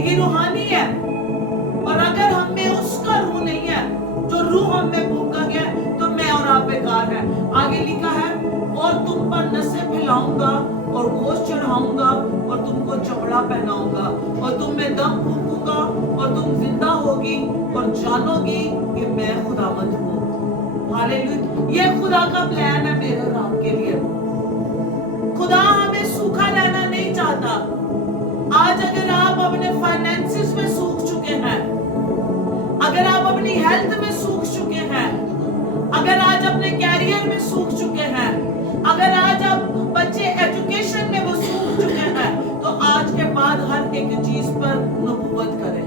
یہ روحانی ہے، اور اگر ہم میں اس کا روح نہیں ہے جو روح ہم میں پھونکا گیا ہے تو میں اور آپ بیکار ہے۔ آگے لکھا ہے اور تم پر نسیں پھیلاؤں گا اور گوشت چڑھاؤں گا اور تم کو چمڑا پہناؤں گا اور تم میں دم پھونکوں گا اور تم زندہ ہوگی اور جانو گی کہ میں خداوند ہوں۔ ہاللیلویہ۔ یہ خدا کا پلان ہے میرے اور آپ کے لیے۔ خدا ہمیں سوکھا رہنا نہیں چاہتا۔ آج اگر آپ اپنے فائنینسز میں سوکھ چکے ہیں، اگر آپ اپنی ہیلتھ میں سوکھ چکے ہیں، اگر آج اپنے کیریئر میں سوکھ چکے ہیں، اگر آج آپ بچے ایجوکیشن میں وہ سوکھ چکے ہیں، تو آج کے بعد ہر ایک چیز پر نبوت کریں،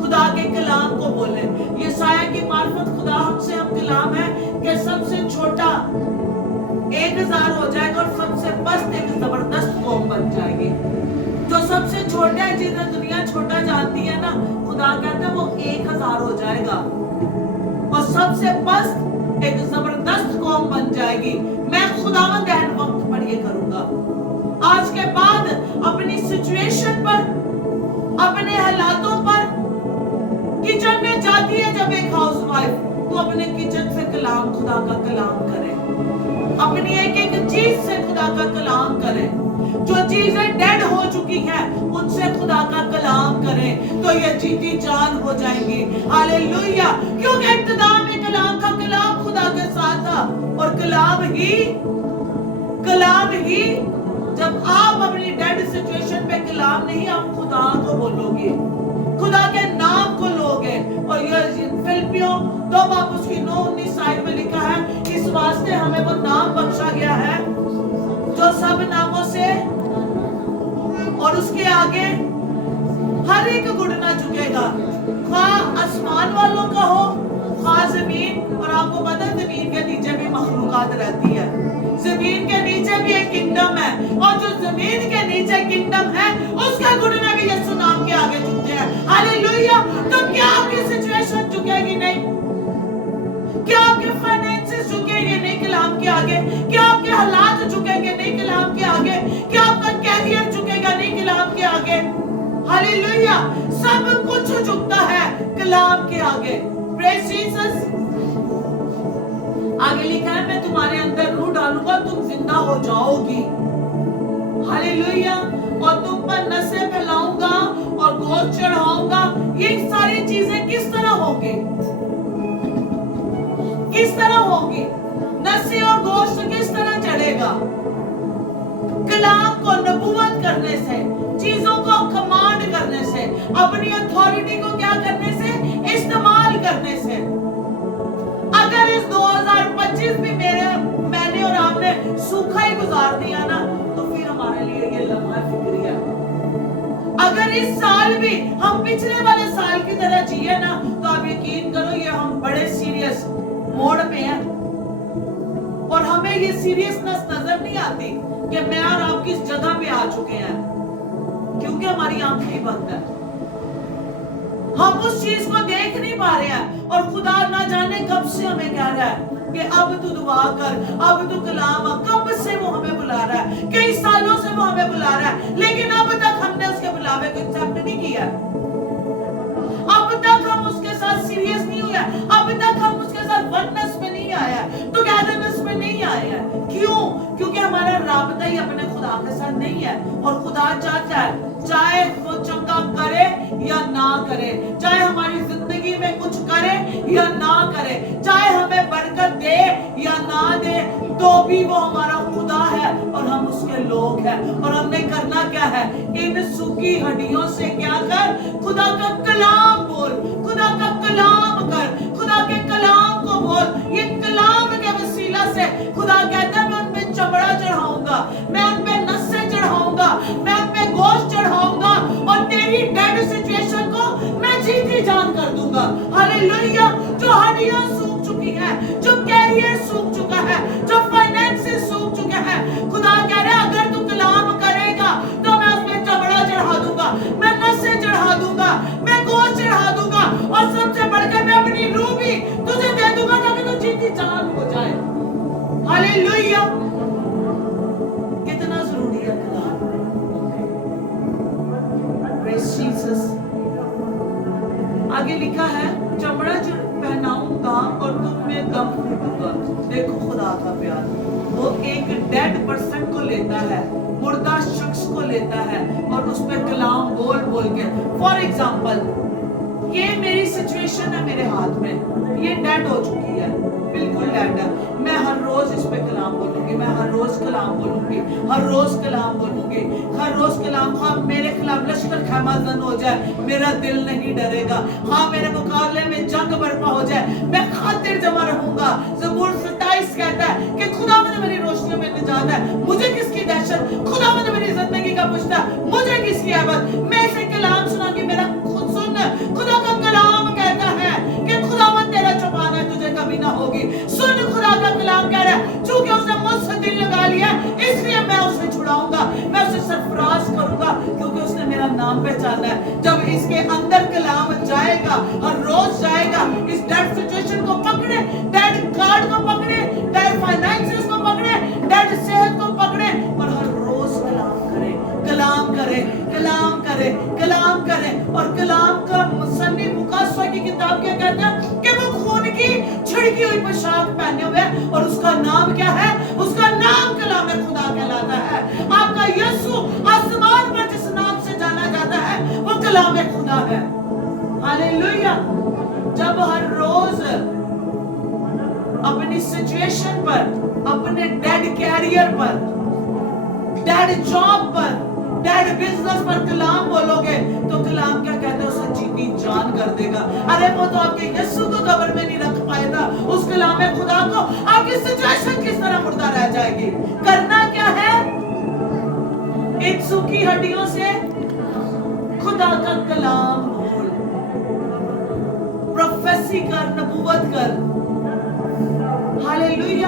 خدا کے کلام کو بولیں۔ یسایہ کی معرفت خدا ہم سے ہم کلام ہے کہ سب سے چھوٹا 1000 ہو جائے گا اور سب سے پست ایک زبردست قوم بن جائے گی۔ جو سب سے چھوٹا ہے، جنہیں دنیا چھوٹا جانتی ہے نا، خدا کہتا ہے وہ 1000 ہو جائے گا اور سب سے پست ایک زبردست قوم بن جائے گی۔ میں خداوند عین وقت پر یہ کروں گا۔ آج کے بعد اپنی سچویشن پر، اپنے حالاتوں پر، کچن میں جاتی ہے جب ایک ہاؤس وائف تو اپنے کچن سے کلام، خدا کا کلام کرے، اپنی ایک ایک چیز سے خدا کا کلام کرے۔ جو چیزیں ڈیڈ ہو چکی ہیں ان سے خدا کا کلام کریں تو یہ جیتی جان ہو جائیں گی۔ ہاللیلویہ۔ کیونکہ ابتدا میں کلام کا، کلام خدا کے ساتھ تھا، اور کلام ہی جب آپ اپنی ڈیڈ سچویشن پہ کلام نہیں، آپ خدا کو بولو گے، خدا کے نام کو لوگے۔ اور یہ فلپیوں 2:9-19 میں لکھا ہے، اس واسطے ہمیں وہ نام بخشا گیا ہے جو سب ناموں سے اور اس کے آگے ہر ایک گھٹنا جھکے گا، خواہ آسمان والوں کا ہو، خواہ زمین، اور آپ کو پتہ ہے زمین کے نیچے بھی مخلوقات رہتی ہے، زمین کے نیچے بھی ایک کنگڈم ہے، اور جو زمین کے نیچے کنگڈم ہے اس کا گھٹنا بھی یسوع نام کے آگے جھکتے ہیں۔ ہاللیلویہ۔ تو کیا آپ کی سچویشن جھکے گی نہیں؟ کیا آپ کے فائنینسز جھکیں گے نہیں کلام کے آگے؟ کیا آپ کے حالات جھکیں گے نہیں کلام کے آگے؟ کیا آپ کا کیریئر جھکے گا نہیں کلام کے آگے؟ ہاللیلویہ۔ سب کچھ جھکتا ہے کلام کے آگے۔ پریز جیسس۔ آگے لکھا ہے میں تمہارے اندر روح ڈالوں گا، تم زندہ ہو جاؤ گی۔ ہاللیلویہ۔ اور تم پر نسیں پھیلاؤں گا اور گوشت چڑھاؤں گا۔ یہ ساری چیزیں کس طرح ہوں گی؟ کس طرح ہوگی؟ نسیں اور گوشت کس طرح چڑھے گا؟ کلام کو نبوت کرنے سے، چیزوں کو کمانڈ کرنے سے، اپنی اتھارٹی کو کیا کرنے سے؟ استعمال کرنے سے۔ اگر اس 2025 بھی میں نے اور آپ نے سوکھا ہی گزار دیا نا تو پھر ہمارے لیے یہ لمحہ فکری ہے۔ اگر اس سال بھی ہم پچھلے والے سال کی طرح جیے نا تو آپ یقین کرو یہ ہم بڑے سیریس موڑ پہ ہیں، اور ہمیں یہ سیریسنس نظر نہیں آتی کہ میں اور آپ کس جگہ پہ آ چکے ہیں، کیونکہ ہماری آنکھیں بند ہیں، ہم اس چیز کو دیکھ نہیں پا رہے ہیں، اور خدا نہ جانے کب سے ہمیں کہہ رہا ہے کہ اب تو دعا کر، اب تو کلام، کب سے وہ ہمیں بلا رہا ہے، کئی سالوں سے وہ ہمیں بلا رہا ہے، لیکن اب تک ہم نے اس کے بلاوے کو ایکسپٹ نہیں کیا، اب تک ہم اس کے ساتھ سیریس نہیں ہوئے، اب تک ہم اس کے ساتھ ونس میں نہیں آیا، ٹوگیدرنس میں نہیں آیا۔ کیوں؟ کیونکہ ہمارا رابطہ ہی اپنے خدا کے ساتھ نہیں ہے، اور خدا چاہتا ہے چاہے وہ چنگا کرے یا نہ کرے، چاہے ہماری زندگی میں کچھ کرے یا نہ کرے، چاہے ہمیں برکت دے یا نہ دے، تو بھی وہ ہمارا خدا ہے اور ہم اس کے لوگ ہیں، اور ہم نے کرنا کیا ہے؟ ان سوکھی ہڈیوں سے کیا کر؟ خدا کا کلام بول، خدا کا کلام کر، خدا کے کلام کو بول۔ یہ کلام کے وسیلہ سے خدا کہتا ہے میں ان پہ چمڑا چڑھاؤں گا، میں ان پہ نسیں چڑھاؤں گا، میں ان پہ گوشت چڑھاؤں گا، اور تیری ڈیڈ سچویشن کو میں جیتی جان کر دوں گا۔ ہاللیلویہ۔ جو ہڈیاں سوکھ چکی ہیں، جو کیریئر سوکھ چکا ہے، جو فائنینسز سوکھ چکے ہیں، خدا کہہ رہے اگر تو کلام کرے گا تو میں اس پہ چمڑا چڑھا دوں گا، میں نسیں چڑھا دوں گا، میں گوشت چڑھا دوں گا، اور سب سے بڑھ کر میں اپنی روح بھی تجھے دے دوں گا تاکہ تو جیتی جان ہو جائے۔ ہاللیلویہ۔ کتنا ضروری ہے کلام۔ پریز جیسس۔ آگے لکھا ہے چمڑا پہناؤں گا اور تم میں دم پھونکوں گا. دیکھو خدا کا پیار, وہ ایک ڈیڈ پرسن کو لیتا ہے, مردہ شخص کو لیتا ہے اور اس پہ کلام بول بول کے. فار ایگزامپل یہ میری سچویشن ہے میرے ہاتھ میں, یہ ڈیڈ ہو چکی ہے, بالکل ڈیڈ ہے. میں ہر روز اس پہ کلام بولوں گی, میں ہر روز کلام بولوں گی, ہر روز کلام بولوں گی, ہر روز کلام. ہاں میرے خلاف لشکر خیمہ زن ہو جائے میرا دل نہیں ڈرے گا, ہاں میرے مقابلے میں جنگ برپا ہو جائے میں خاطر جمع رہوں گا. زبور 27 کہتا ہے کہ خدا مجھے میری روشنیوں میں نجات ہے, مجھے کس کی دہشت, خدا مجھے میری زندگی کا پوچھتا ہے مجھے کس کی عبادت. میں اسے کلام سنا کہ میرا خود سن, خدا کا کلام کہتا ہے کہ خداوند تیرا چھپانا ہے تجھے کبھی نہ ہوگی. سن خدا کا کلام کہہ رہا ہے چونکہ اس نے مجھ سے دل لگا لیا اس لیے میں اسے چھڑاؤں گا, میں اسے سرفراز کروں گا کیونکہ اس نے میرا نام پہچانا ہے. جب اس کے اندر کلام جائے گا, ہر روز جائے گا, اس ڈیڈ سچویشن کو پکڑے, ڈیڈ کارڈ کو پکڑے, ڈیڈ فائنانسز کو پکڑے, ڈیڈ صحت کو پکڑے اور ہر روز کلام کرے, کلام کرے, کلام کرے, کلام کرے. اور کلام کا مصنف مقاصہ کی کتاب کیا کہتا ہے کہ وہ خون کی چھڑکی ہوئی پوشاک پہنے ہوئے اور اس کا نام کیا ہے, اس کا نام کلام خدا کہلاتا ہے. آپ کا یسوع آسمان پر جس نام سے جانا جاتا ہے وہ کلام خدا ہے. ہاللیلویہ. جب ہر روز اپنی سچویشن پر, اپنے ڈیڈ کیریئر پر, ڈیڈ جاب پر, ڈیڈ بزنس پر کلام بولو گے تو کلام کیا کہتا ہے, اسے جیتی جان کر دے گا. ارے وہ تو آپ کے یسوع کو قبر میں نہیں رکھ پائے تھا, اس کلام خدا کو آپ کی سچویشن کس طرح مردہ رہ جائے گی. کرنا کیا ہے, ایک سوکھی ہڈیوں سے خدا کا کلام بول, پروفیسی کر, نبوت کر. ہاللیلویہ.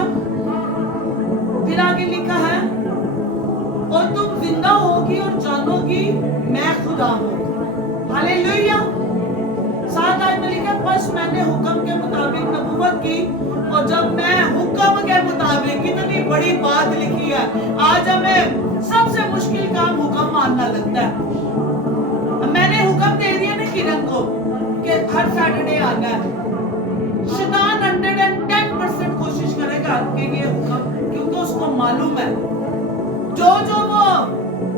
پھر آگے لکھا ہے اور تم زندہ ہوگی اور جانو گی میں خدا ہوں. ہاللیلویہ. 7 آیت میں لکھا بس میں نے حکم کے مطابق نبوت کی, اور جب میں حکم کے مطابق, کتنی بڑی بات لکھی ہے. آج ہمیں سب سے مشکل کام حکم ماننا لگتا ہے. میں نے حکم دے دیا نا کرن کو کہ ہر سیٹرڈے آنا ہے. شیطان 110% کوشش کرے گا کہ یہ حکم, کیونکہ اس کو معلوم ہے جو وہ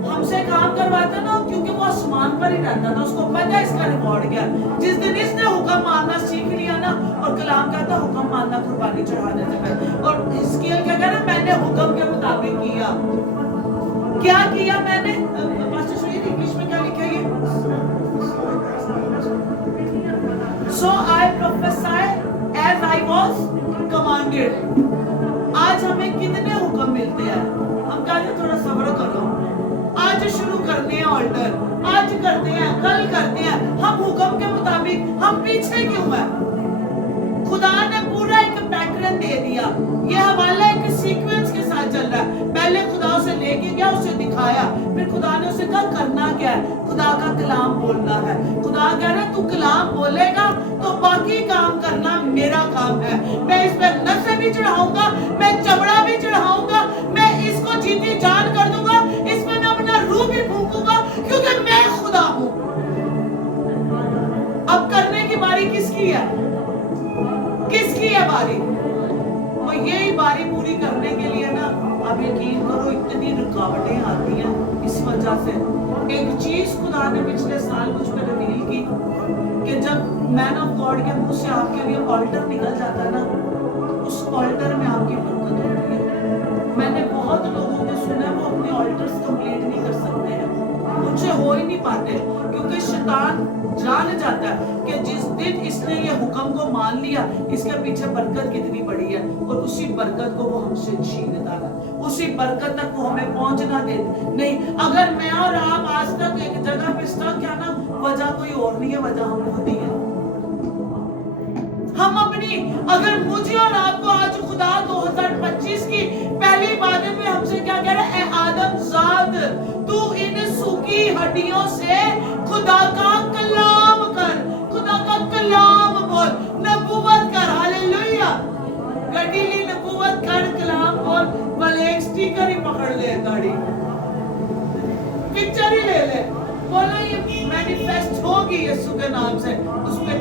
ہم سے کام کرواتا نا, کیونکہ وہ آسمان پر ہی رہتا تھا, اس کو پتہ ہے اس کا ریوارڈ کیا. جس دن اس نے حکم ماننا سیکھ لیا نا, اور کلام کہتا حکم ماننا قربانی چڑھانے سے پہلے, اور حزقیل کیا کہہ رہا ہے میں نے حکم کے مطابق کیا. کیا کیا میں نے, پاسٹر سنیے انگلش میں کیا لکھا ہے, so I prophesy as I was commanded. آج ہمیں کتنے حکم ملتے ہیں, ہم کہتے ہیں تھوڑا صبر کرو, آج شروع کرتے ہیں آلٹر, آج کرتے ہیں, کل کرتے ہیں. ہم حکم کے مطابق ہم پیچھے کیوں ہیں. خدا نے پورا ایک پیٹرن دے دیا, یہ حوالہ ایک سیکوینس کے ساتھ چل رہا ہے. پہلے خدا اسے لے کے گیا, اسے دکھایا, پھر خدا نے اسے کہا کرنا کیا ہے, خدا کا کلام بولنا ہے. خدا کہہ رہا ہے تو کلام بولے گا تو باقی کام کرنا میرا کام ہے. میں اس پہ نسے بھی چڑھاؤں گا, میں چمڑا بھی چڑھاؤں گا, میں اس کو جیتی جان کر دوں گا, اس میں اپنا روح بھی پھونکوں گا کیونکہ میں خدا ہوں. اب کرنے کی باری کس کی ہے, کس کی ہے باری. وہ یہی باری پوری کرنے کے لیے نا, اب یقین کرو اتنی رکاوٹیں آتی ہیں اس وجہ سے. ایک چیز خدا نے پچھلے سال کچھ پہ ریویل کی کہ جب مین آف گاڈ کے منہ سے آپ کے لیے آلٹر نکل جاتا ہے نا, اس آلٹر میں آپ کی برکت ہوتی ہے. میں نے بہت لوگوں کے سنا وہ اپنے آلٹرز کمپلیٹ نہیں کر سکتے ہیں, ان سے ہو ہی نہیں پاتے, کیونکہ شیطان جان جاتا ہے کہ جس دن اس نے یہ حکم کو مان لیا اس کے پیچھے برکت کتنی بڑی ہے, اور اسی برکت کو وہ ہم سے چھینتا ہے, اسی برکت تک وہ ہمیں پہنچنا دیتا نہیں. اگر میں اور آپ آج تک ایک جگہ پہ اسٹک کیا نا, وجہ کوئی اور نہیں ہے, وجہ ہم ہوتی ہے. ہم اپنی, اگر مجھے اور آپ کو آج خدا 2025 کی پہلی عبادت میں ہم سے کیا کہہ رہا ہے, اے آدم زاد تو ان سوکھی ہڈیوں سے خدا کا کلام کر, خدا کا کلام بول, نبوت کر. ہاللیلویہ. گاڑی لی نبوت کر, کلام بول, بلے ایک سٹیکر ہی پکڑ لے, گاڑی پکچر ہی لے لے, بولا یہ مینیفیسٹ ہوگی یسوع کے نام سے, اس پہ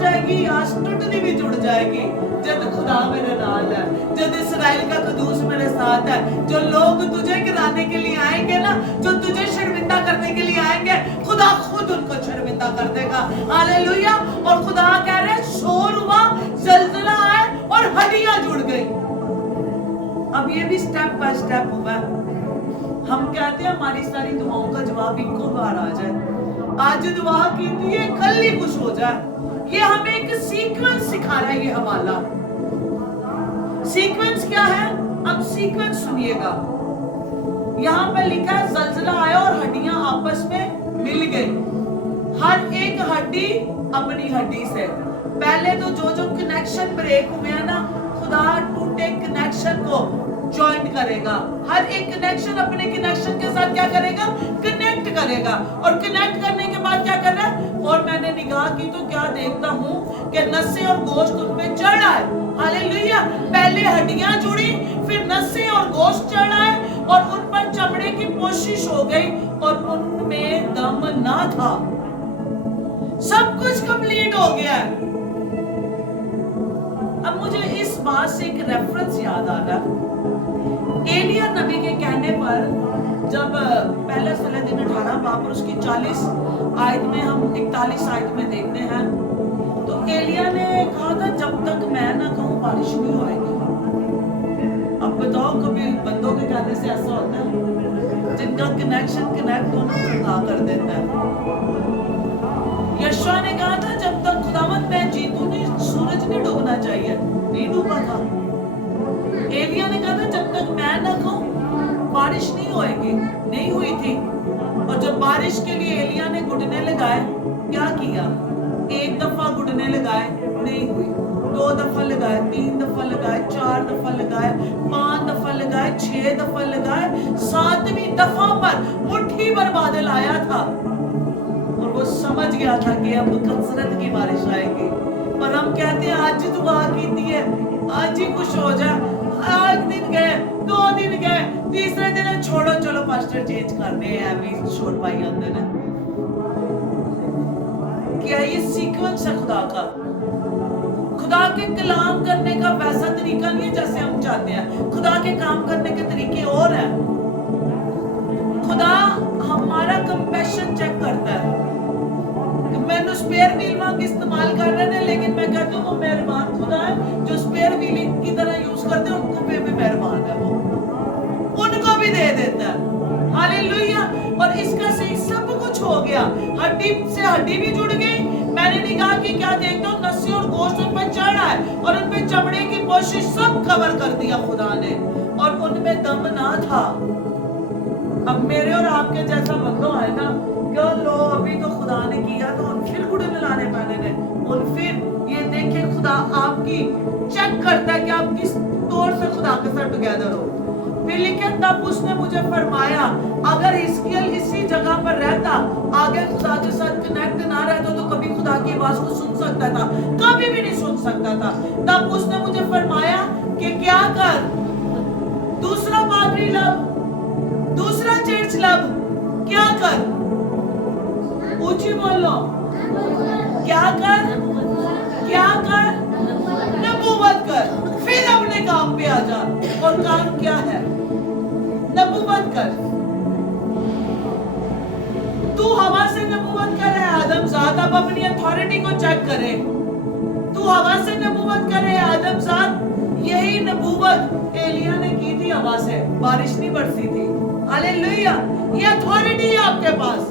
جائے گی آج ٹوٹنی بھی جڑ جائے گی جب خدا میرے نال ہے، جب اسرائیل کا قدوس میرے ساتھ ہے. جو لوگ تجھے گرانے کے لیے آئیں گے نا، جو تجھے شرمندہ کرنے کے لیے آئیں گے، خدا خود ان کو شرمندہ کر دے گا. ہاللیلویا. اور خدا کہہ رہے شور ہوا، زلزلہ آئے اور ہڈیاں جڑ گئی. اب یہ بھی سٹیپ بائی سٹیپ ہوا ہے. ہم کہتے ہیں ہماری ساری دعاؤں کا جواب ایک کو بار آ جائے. آج دعا کیتی ہے کل ہی کچھ ہو جائے. یہ ہمیں ایک سیکوینس سکھا رہا ہے یہ حوالہ. سیکوینس کیا ہے؟ اب سیکوینس سنیے گا. یہاں پہ لکھا ہے زلزلہ آیا اور ہڈیاں آپس میں مل گئی. ہر ایک ہڈی اپنی ہڈی سے. پہلے تو جو کنیکشن بریک ہوئے ہیں نا، خدا ٹوٹے کنیکشن کو جوائنٹ کرے گا. ہر ایک کنیکشن اپنے کنیکشن کے ساتھ کیا کرے گا؟ کنیکٹ کرے گا. اور کنیکٹ کرنے کے بعد کیا کرنا ہے؟ اور میں نے نگاہ کی تو کیا دیکھتا ہوں کہ نسیں اور گوشت ان پہ چڑھ آئے. ہاللیلویا. پہلے ہڈیاں جڑی، پھر نسیں اور گوشت چڑھ آئے اور ان پر چمڑے کی پوشش ہو گئی اور ان میں دم نہ تھا. سب کچھ کمپلیٹ ہو گیا ہے. اب مجھے اس بات سے ایک ریفرنس یاد آ رہا ہے. ایلیا نبی کے کہنے پر جب پہلے صلی دن 18 باب اور اس کی 40 آیت میں ہم 41 آیت میں دیکھتے ہیں تو ایلیا نے کہا تھا جب تک میں نہ کہوں بارش نہیں ہوئے گی. اب بتاؤ کبھی بندوں کے کہنے سے ایسا ہوتا ہے جن کا کنیکشن کنیکٹ ہونا خدا کر دیتا ہے. یشوع نے کہا تھا جب تک خداوند میں جیتوں نہیں سورج نہیں ڈوبنا چاہیے، نہیں ڈوبا تھا. ایلیا نے کہا تھا جب تک میں نہ کہوں بارش نہیں ہوئے گی، نہیں ہوئی تھی. اور جب بارش کے لیے ایلیا نے گھٹنے لگائے کیا کیا؟ ایک دفعہ گھٹنے لگائے نہیں ہوئی، 2 دفعہ لگائے، 3 دفعہ لگائے، 4 دفعہ لگائے، 5 دفعہ لگائے، 6 دفعہ لگائے، 7ویں دفعہ پر مٹھی پر بادل آیا تھا اور وہ سمجھ گیا تھا کہ اب کثرت کی بارش آئے گی. پر ہم کہتے ہیں آج دعا کیتی ہے آج ہی کچھ ہو جائے. آج دن گئے، 2 دن گئے، تیسرے دن چھوڑو چلو پاسٹر چینج کرنے ہیں بھی چھوڑ پائی اندر ہے. کیا یہ سیکوینس ہے خدا کا؟ خدا کے کلام کرنے کا ویسا طریقہ نہیں ہے جیسے ہم چاہتے ہیں. خدا کے کام کرنے کے طریقے اور ہیں. خدا ہمارا کمپیشن چیک کرتا ہے. میں نے سپیئر ویل وہاں استعمال کر رہے ہیں لیکن میں کہتا ہوں وہ مہربان خدا ہے جو سپیئر ویل کی طرح یوز کرتے ہیں، ان کو بھی مہربان ہے، وہ ان کو بھی دے دیتا ہے. ہاللیلویا. اور اس کا سے سب کچھ ہو گیا. ہڈی سے ہڈی بھی جڑ گئی. میں نے نگاہ کی کیا دیکھتا ہوں نسیں اور گوشت ان پر چڑھ آئے اور ان پہ چمڑے کی پوشش سب کور کر دیا خدا نے اور ان میں دم نہ تھا. اب میرے اور آپ کے جیسا بندوں آئے نا کہ لو ابھی تو خدا نے کیا تو ان پھر گھٹنے لانے پہنے نے ان پھر یہ دیکھیں خدا آپ کی چیک کرتا ہے کہ آپ کس طور سے خدا کے ساتھ ٹوگیدر ہو. پھر لکھے تب اس نے مجھے فرمایا اگر حزقیل اسی جگہ پر رہتا، آگے خدا کے ساتھ کنیکٹ نہ رہتا تو کبھی خدا کی آواز کو سن سکتا تھا؟ کبھی بھی نہیں سن سکتا تھا. تب اس نے مجھے فرمایا کہ کیا کر، دوسرا پادری لب، دوسرا چرچ لب، کیا کر، اونچی بولو، کیا کر، کیا کر، نبوت کر. پھر اپنے کام پہ آ جا. اور کام کیا ہے؟ نبوت کر. تو ہوا سے نبوت کر رہے آدم ذات. اب اپنی اتھارٹی کو چیک کرے. تو ہوا سے نبوت کر رہے آدم ذات. یہی نبوت ایلیا نے کی تھی ہوا سے، بارش نہیں برسی تھی. ہاللیلویا. یہ اتھارٹی ہے آپ کے پاس.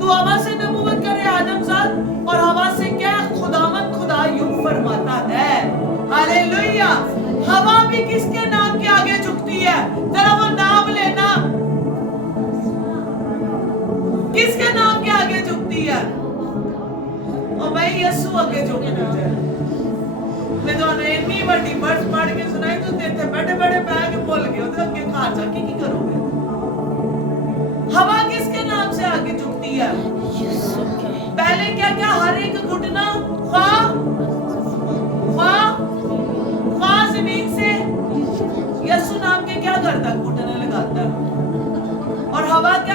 تو ہوا سے نبوت کرے آدم ذات اور ہوا سے کیا خداوند خدا یوں فرماتا ہے. ہاللیلویا. ہوا بھی کس کے نام کے آگے جھکتی ہے؟ ذرا وہ نام لینا. کس کے نام کے آگے جھکتی ہے؟ اور بھائی یسوع آگے جھکتی ہے. میں تو اتنی بڑی برس پڑھ کے سنائی تو دیتے بیٹھے بیٹھے بیگ بول گئے ہوتے ہیں کہ کھا جا کی کرو گے. ہوا کس کے نام سے آگے جھکتی ہے؟ پہلے کیا کیا ہر ایک گھٹنا خواہ زمین سے یسوع نام کے کیا کرتا ہے؟ گھٹنے لگاتا ہے. اور ہوا کیا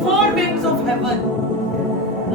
4 winds of heaven,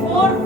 4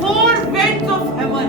4 winds of heaven,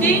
3